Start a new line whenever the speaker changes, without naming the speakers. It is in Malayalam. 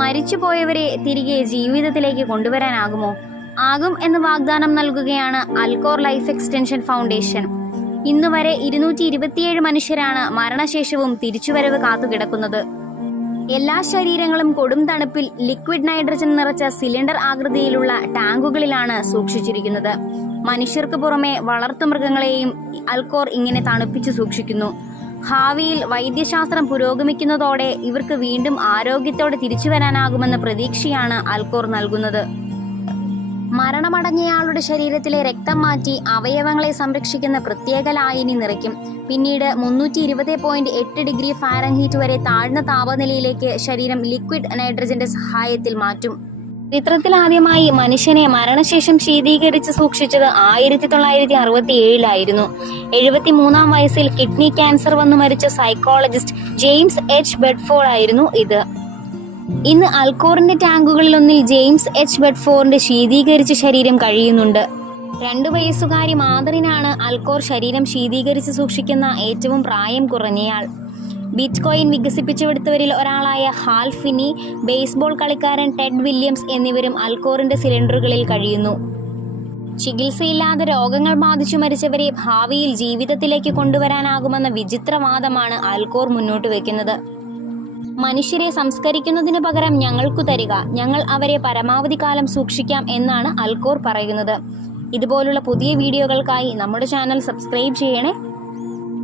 മരിച്ചുപോയവരെ തിരികെ ജീവിതത്തിലേക്ക് കൊണ്ടുവരാനാകുമോ? ആകും എന്ന് വാഗ്ദാനം നൽകുകയാണ് അൽക്കോർ ലൈഫ് എക്സ്റ്റൻഷൻ ഫൗണ്ടേഷൻ. ഇന്നുവരെ ഇരുന്നൂറ്റി ഇരുപത്തിയേഴ് മനുഷ്യരാണ് മരണശേഷവും തിരിച്ചുവരവ് കാത്തുകിടക്കുന്നത്. എല്ലാ ശരീരങ്ങളും കൊടും തണുപ്പിൽ ലിക്വിഡ് നൈട്രജൻ നിറച്ച സിലിണ്ടർ ആകൃതിയിലുള്ള ടാങ്കുകളിലാണ് സൂക്ഷിച്ചിരിക്കുന്നത്. മനുഷ്യർക്ക് പുറമെ വളർത്തുമൃഗങ്ങളെയും അൽക്കോർ ഇങ്ങനെ തണുപ്പിച്ചു സൂക്ഷിക്കുന്നു. ഭാവിയിൽ വൈദ്യശാസ്ത്രം പുരോഗമിക്കുന്നതോടെ ഇവർക്ക് വീണ്ടും ആരോഗ്യത്തോടെ തിരിച്ചു വരാനാകുമെന്ന പ്രതീക്ഷയാണ് അൽക്കോർ നൽകുന്നത്. മരണമടഞ്ഞയാളുടെ ശരീരത്തിലെ രക്തം മാറ്റി അവയവങ്ങളെ സംരക്ഷിക്കുന്ന പ്രത്യേക ലായനി നിറയ്ക്കും. പിന്നീട് മുന്നൂറ്റി ഇരുപത് പോയിന്റ് എട്ട് ഡിഗ്രി ഫാരൻഹീറ്റ് വരെ താഴ്ന്ന താപനിലയിലേക്ക് ശരീരം ലിക്വിഡ് നൈട്രജന്റെ സഹായത്തിൽ മാറ്റും. ചിത്രത്തിൽ ആദ്യമായി മനുഷ്യനെ മരണശേഷം ശീതീകരിച്ച് സൂക്ഷിച്ചത് ആയിരത്തി തൊള്ളായിരത്തി അറുപത്തി ഏഴിലായിരുന്നു എഴുപത്തി മൂന്നാം വയസ്സിൽ കിഡ്നി ക്യാൻസർ വന്നു മരിച്ച സൈക്കോളജിസ്റ്റ് ജെയിംസ് എച്ച് ബെഡ്ഫോർഡ് ആയിരുന്നു ഇത്. ഇന്ന് അൽക്കോറിന്റെ ടാങ്കുകളിലൊന്നിൽ ജെയിംസ് എച്ച് ബെഡ്ഫോറിന്റെ ശീതീകരിച്ച ശരീരം കഴിയുന്നുണ്ട്. രണ്ടു വയസ്സുകാരി മാതറിനാണ് അൽക്കോർ ശരീരം ശീതീകരിച്ച് സൂക്ഷിക്കുന്ന ഏറ്റവും പ്രായം കുറഞ്ഞയാൾ. ബിറ്റ് കോയിൻ വികസിപ്പിച്ചെടുത്തവരിൽ ഒരാളായ ഹാൽ ഫിനി ബേസ്ബോൾ കളിക്കാരൻ ടെഡ് വില്യംസ് എന്നിവരും അൽക്കോറിന്റെ സിലിണ്ടറുകളിൽ കഴിയുന്നു. ചികിത്സയില്ലാതെ രോഗങ്ങൾ ബാധിച്ചു മരിച്ചവരെ ഭാവിയിൽ ജീവിതത്തിലേക്ക് കൊണ്ടുവരാനാകുമെന്ന വിചിത്രവാദമാണ് അൽക്കോർ മുന്നോട്ട് വയ്ക്കുന്നത് മനുഷ്യരെ സംസ്കരിക്കുന്നതിന് പകരം ഞങ്ങൾക്കു തരിക ഞങ്ങൾ അവരെ പരമാവധി കാലം സൂക്ഷിക്കാം എന്നാണ് അൽക്കോർ പറയുന്നത്. ഇതുപോലുള്ള പുതിയ വീഡിയോകൾക്കായി നമ്മുടെ ചാനൽ സബ്സ്ക്രൈബ് ചെയ്യണേ.